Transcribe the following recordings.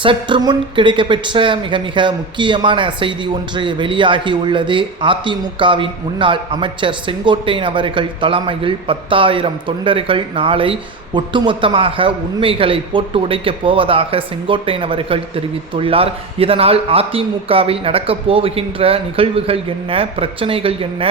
சற்று முன் கிடைக்கப்பெற்ற மிக மிக முக்கியமான செய்தி ஒன்று வெளியாகி உள்ளது. அதிமுகவின் முன்னாள் அமைச்சர் செங்கோட்டையன் அவர்கள் தலைமையில் 10,000 தொண்டர்கள் நாளை ஒட்டுமொத்தமாக உண்மைகளை போட்டு உடைக்கப் போவதாக செங்கோட்டையன் அவர்கள் தெரிவித்துள்ளார். இதனால் அதிமுகவில் நடக்கப் போகின்ற நிகழ்வுகள் என்ன, பிரச்சனைகள் என்ன,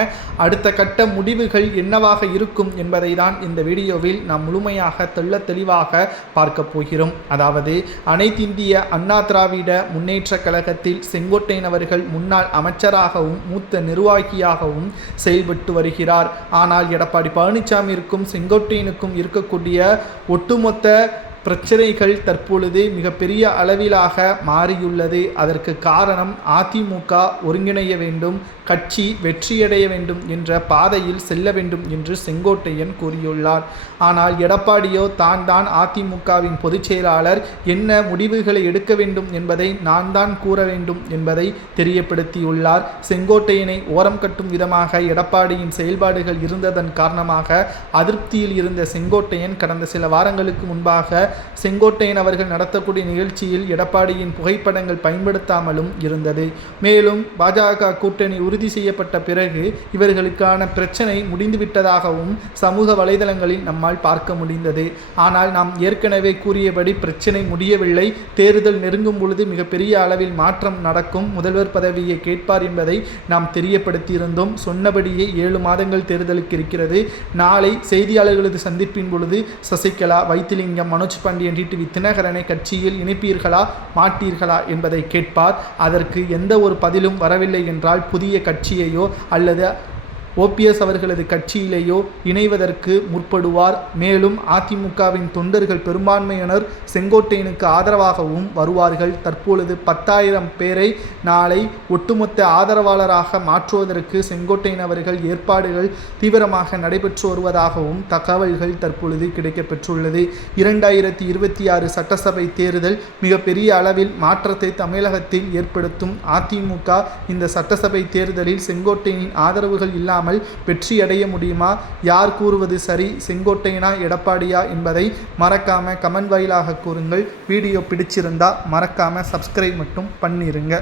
அடுத்த கட்ட முடிவுகள் என்னவாக இருக்கும் என்பதை தான் இந்த வீடியோவில் நாம் முழுமையாக தெளிவாக பார்க்க போகிறோம். அதாவது அனைத்திந்திய அண்ணா திராவிட முன்னேற்ற கழகத்தில் செங்கோட்டையன் அவர்கள் முன்னாள் அமைச்சராகவும் மூத்த நிர்வாகியாகவும் செயல்பட்டு வருகிறார். ஆனால் எடப்பாடி பழனிசாமிக்கும் செங்கோட்டையனுக்கும் இருக்கக்கூடிய ஒட்டுமொத்த பிரச்சனைகள் தற்பொழுது மிகப்பெரிய அளவிலாக மாறியுள்ளது. அதற்கு காரணம் அதிமுக ஒருங்கிணைய வேண்டும், கட்சி வெற்றியடைய வேண்டும் என்ற பாதையில் செல்ல வேண்டும் என்று செங்கோட்டையன் கூறியுள்ளார். ஆனால் எடப்பாடியோ தான் அதிமுகவின் பொதுச் செயலாளர், என்ன முடிவுகளை எடுக்க வேண்டும் என்பதை நான் தான் கூற வேண்டும் என்பதை தெரியப்படுத்தியுள்ளார். செங்கோட்டையனை ஓரம் கட்டும் விதமாக எடப்பாடியின் செயல்பாடுகள் இருந்ததன் காரணமாக அதிருப்தியில் இருந்த செங்கோட்டையன் கடந்த சில வாரங்களுக்கு முன்பாக செங்கோட்டையன் அவர்கள் நடத்தக்கூடிய நிகழ்ச்சியில் எடப்பாடியின் புகைப்படங்கள் பயன்படுத்தாமலும் இருந்தது. மேலும் பாஜக கூட்டணி உறுதி செய்யப்பட்ட பிறகு இவர்களுக்கான பிரச்சனை முடிந்துவிட்டதாகவும் சமூக வலைதளங்களில் நம்மால் பார்க்க முடிந்தது. ஆனால் நாம் ஏற்கனவே கூறியபடி பிரச்சனை முடியவில்லை. தேர்தல் நெருங்கும் பொழுது மிகப்பெரிய அளவில் மாற்றம் நடக்கும், முதல்வர் பதவியை கேட்பார் என்பதை நாம் தெரியப்படுத்தியிருந்தோம். சொன்னபடியே 7 மாதங்கள் தேர்தலுக்கு இருக்கிறது. நாளை செய்தியாளர்களது சந்திப்பின் பொழுது சசிகலா, வைத்திலிங்கம், மனோஜ் பாண்டியன், டிடிவி தினகரனை கட்சியில் இணைப்பீர்களா மாட்டீர்களா என்பதை கேட்பார். அதற்கு எந்த ஒரு பதிலும் வரவில்லை என்றால் புதிய கட்சியையோ அல்லது ஓபிஎஸ் அவர்களது கட்சியிலேயோ இணைவதற்கு முற்படுவார். மேலும் அதிமுகவின் தொண்டர்கள் பெரும்பான்மையினர் செங்கோட்டையனுக்கு ஆதரவாகவும் வருவார்கள். தற்பொழுது 10,000 பேரை நாளை ஒட்டுமொத்த ஆதரவாளராக மாற்றுவதற்கு செங்கோட்டையன் அவர்கள் ஏற்பாடுகள் தீவிரமாக நடைபெற்று வருவதாகவும் தகவல்கள் தற்பொழுது கிடைக்கப்பெற்றுள்ளது. 2026 சட்டசபை தேர்தல் மிகப்பெரிய அளவில் மாற்றத்தை தமிழகத்தில் ஏற்படுத்தும். அதிமுக இந்த சட்டசபை தேர்தலில் செங்கோட்டையனின் ஆதரவுகள் இல்லாமல் வெற்றியடைய முடியுமா? யார் கூறுவது சரி, செங்கோட்டையனா எடப்பாடியா என்பதை மறக்காம கமெண்ட் வாயிலாக கூறுங்கள். வீடியோ பிடிச்சிருந்தா மறக்காம சப்ஸ்கிரைப் மட்டும் பண்ணிருங்க.